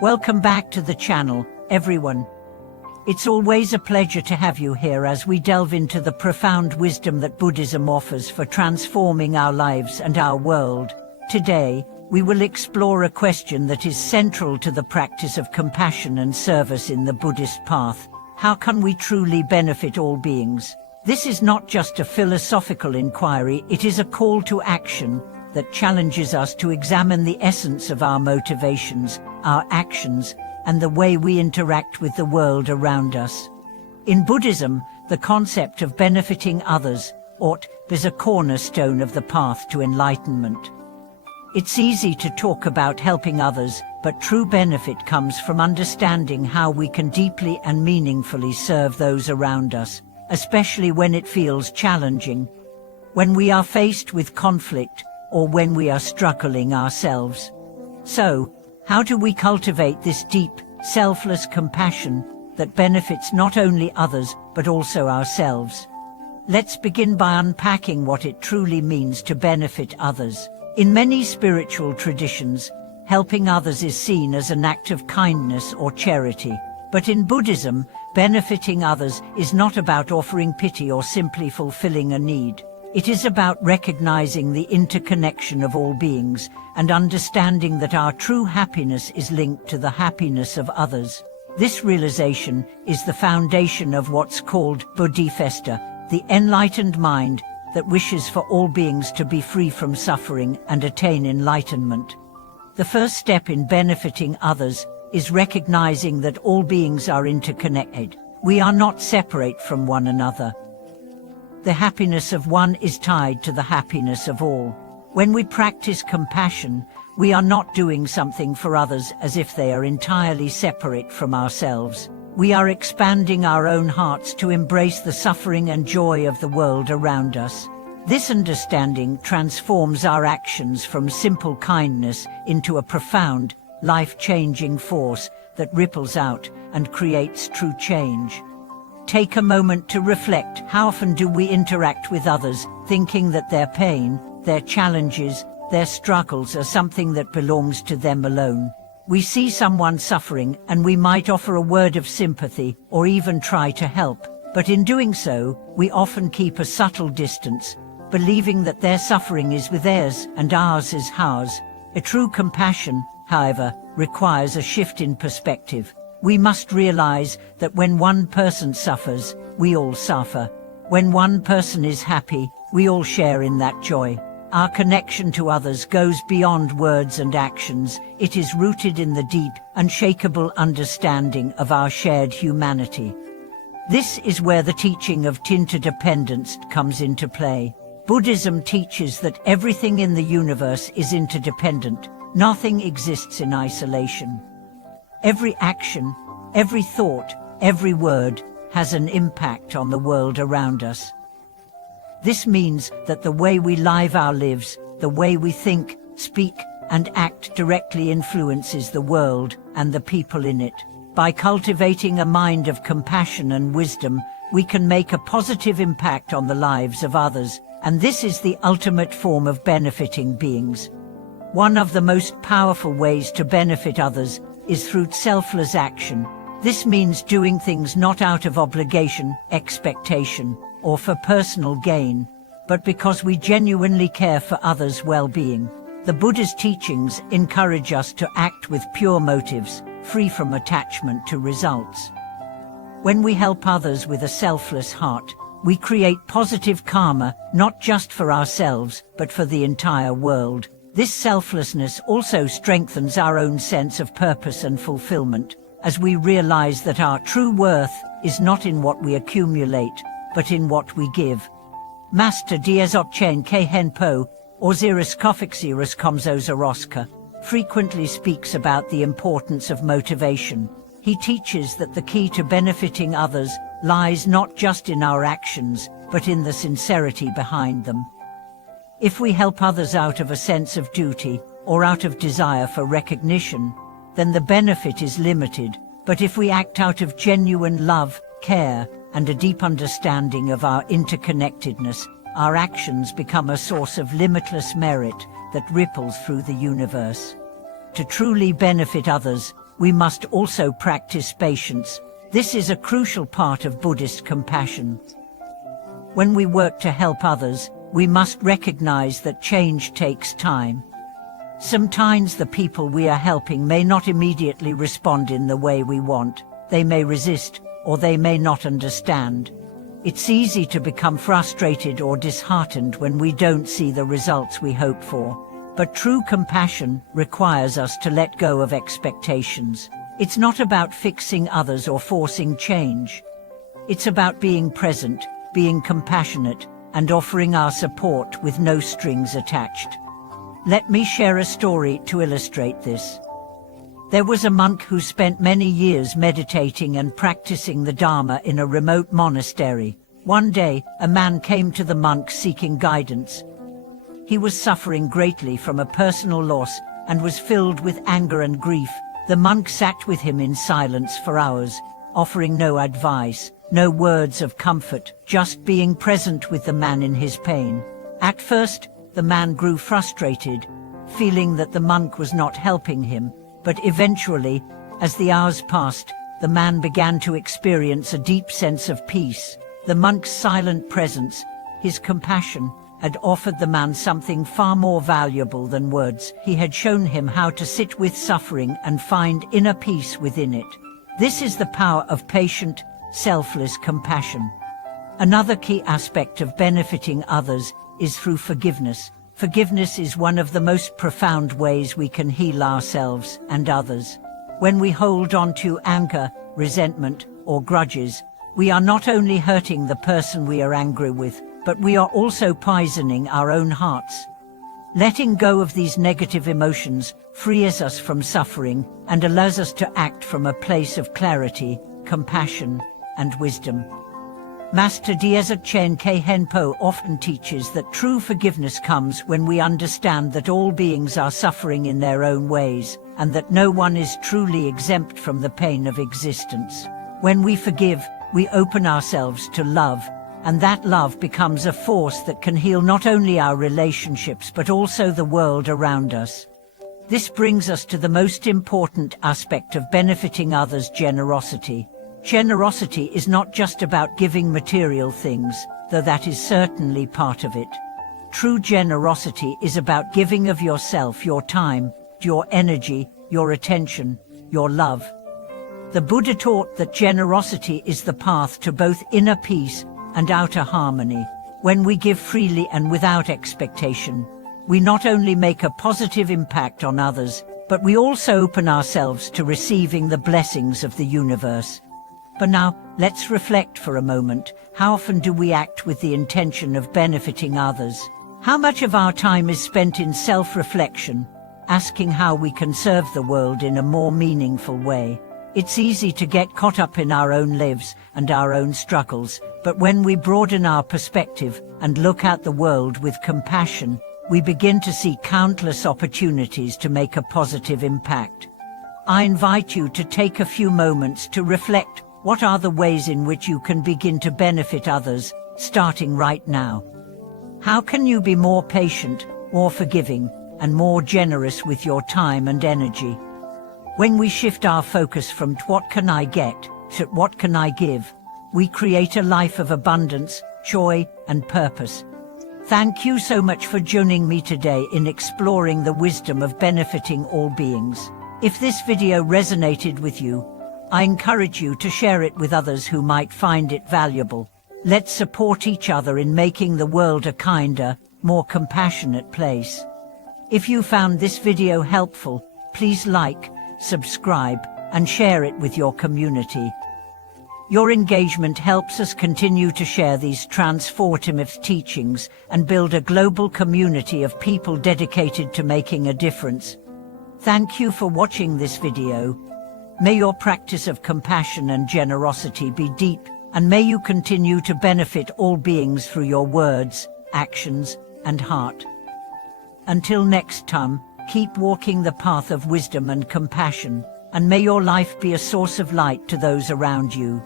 Welcome back to the channel, everyone. It's always a pleasure to have you here as we delve into the profound wisdom that Buddhism offers for transforming our lives and our world. Today, we will explore a question that is central to the practice of compassion and service in the Buddhist path. How can we truly benefit all beings? This is not just a philosophical inquiry, it is a call to action that challenges us to examine the essence of our motivations, our actions, and the way we interact with the world around us. In Buddhism, the concept of benefiting others is a cornerstone of the path to enlightenment. It's easy to talk about helping others, but true benefit comes from understanding how we can deeply and meaningfully serve those around us, especially when it feels challenging, when we are faced with conflict, or when we are struggling ourselves. So, how do we cultivate this deep, selfless compassion that benefits not only others, but also ourselves? Let's begin by unpacking what it truly means to benefit others. In many spiritual traditions, helping others is seen as an act of kindness or charity. But in Buddhism, benefiting others is not about offering pity or simply fulfilling a need. It is about recognizing the interconnection of all beings and understanding that our true happiness is linked to the happiness of others. This realization is the foundation of what's called buddhistpractice, the enlightened mind that wishes for all beings to be free from suffering and attain enlightenment. The first step in benefiting others is recognizing that all beings are interconnected. We are not separate from one another. The happiness of one is tied to the happiness of all. When we practice compassion, we are not doing something for others as if they are entirely separate from ourselves. We are expanding our own hearts to embrace the suffering and joy of the world around us. This understanding transforms our actions from simple kindness into a profound, life-changing force that ripples out and creates true change. Take a moment to reflect. How often do we interact with others, thinking that their pain, their challenges, their struggles are something that belongs to them alone? We see someone suffering and we might offer a word of sympathy or even try to help, but in doing so, we often keep a subtle distance, believing that their suffering is with theirs and ours is ours. A true compassion, however, requires a shift in perspective. We must realize that when one person suffers, we all suffer. When one person is happy, we all share in that joy. Our connection to others goes beyond words and actions. It is rooted in the deep, unshakable understanding of our shared humanity. This is where the teaching of interdependence comes into play. Buddhism teaches that everything in the universe is interdependent. Nothing exists in isolation. Every action, every thought, every word has an impact on the world around us. This means that the way we live our lives, the way we think, speak, and act directly influences the world and the people in it. By cultivating a mind of compassion and wisdom, we can make a positive impact on the lives of others, and this is the ultimate form of benefiting beings. One of the most powerful ways to benefit others is through selfless action. This means doing things not out of obligation, expectation, or for personal gain, but because we genuinely care for others' well-being. The Buddha's teachings encourage us to act with pure motives, free from attachment to results. When we help others with a selfless heart, we create positive karma, not just for ourselves, but for the entire world. This selflessness also strengthens our own sense of purpose and fulfillment, as we realize that our true worth is not in what we accumulate, but in what we give. Master Dzogchen Khenpo, or Ziraskofixirus Komzozoroska, frequently speaks about the importance of motivation. He teaches that the key to benefiting others lies not just in our actions, but in the sincerity behind them. If we help others out of a sense of duty, or out of desire for recognition, then the benefit is limited. But if we act out of genuine love, care, and a deep understanding of our interconnectedness, our actions become a source of limitless merit that ripples through the universe. To truly benefit others, we must also practice patience. This is a crucial part of Buddhist compassion. When we work to help others, we must recognize that change takes time. Sometimes the people we are helping may not immediately respond in the way we want. They may resist, or they may not understand. It's easy to become frustrated or disheartened when we don't see the results we hope for. But true compassion requires us to let go of expectations. It's not about fixing others or forcing change. It's about being present, being compassionate, and offering our support with no strings attached. Let me share a story to illustrate this. There was a monk who spent many years meditating and practicing the Dharma in a remote monastery. One day, a man came to the monk seeking guidance. He was suffering greatly from a personal loss and was filled with anger and grief. The monk sat with him in silence for hours, offering no advice, no words of comfort, just being present with the man in his pain. At first, the man grew frustrated, feeling that the monk was not helping him, but eventually, as the hours passed, the man began to experience a deep sense of peace. The monk's silent presence, his compassion, had offered the man something far more valuable than words. He had shown him how to sit with suffering and find inner peace within it. This is the power of patient, selfless compassion. Another key aspect of benefiting others is through forgiveness. Forgiveness is one of the most profound ways we can heal ourselves and others. When we hold on to anger, resentment, or grudges, we are not only hurting the person we are angry with, but we are also poisoning our own hearts. Letting go of these negative emotions frees us from suffering and allows us to act from a place of clarity, compassion, and wisdom. Master Dzogchen Khenpo often teaches that true forgiveness comes when we understand that all beings are suffering in their own ways, and that no one is truly exempt from the pain of existence. When we forgive, we open ourselves to love, and that love becomes a force that can heal not only our relationships but also the world around us. This brings us to the most important aspect of benefiting others: generosity. Generosity is not just about giving material things, though that is certainly part of it. True generosity is about giving of yourself, your time, your energy, your attention, your love. The Buddha taught that generosity is the path to both inner peace and outer harmony. When we give freely and without expectation, we not only make a positive impact on others, but we also open ourselves to receiving the blessings of the universe. But now, let's reflect for a moment. How often do we act with the intention of benefiting others? How much of our time is spent in self-reflection, asking how we can serve the world in a more meaningful way? It's easy to get caught up in our own lives and our own struggles, but when we broaden our perspective and look at the world with compassion, we begin to see countless opportunities to make a positive impact. I invite you to take a few moments to reflect. What are the ways in which you can begin to benefit others, starting right now? How can you be more patient, more forgiving, and more generous with your time and energy? When we shift our focus from what can I get to what can I give, we create a life of abundance, joy, and purpose. Thank you so much for joining me today in exploring the wisdom of benefiting all beings. If this video resonated with you, I encourage you to share it with others who might find it valuable. Let's support each other in making the world a kinder, more compassionate place. If you found this video helpful, please like, subscribe, and share it with your community. Your engagement helps us continue to share these transformative teachings and build a global community of people dedicated to making a difference. Thank you for watching this video. May your practice of compassion and generosity be deep, and may you continue to benefit all beings through your words, actions, and heart. Until next time, keep walking the path of wisdom and compassion, and may your life be a source of light to those around you.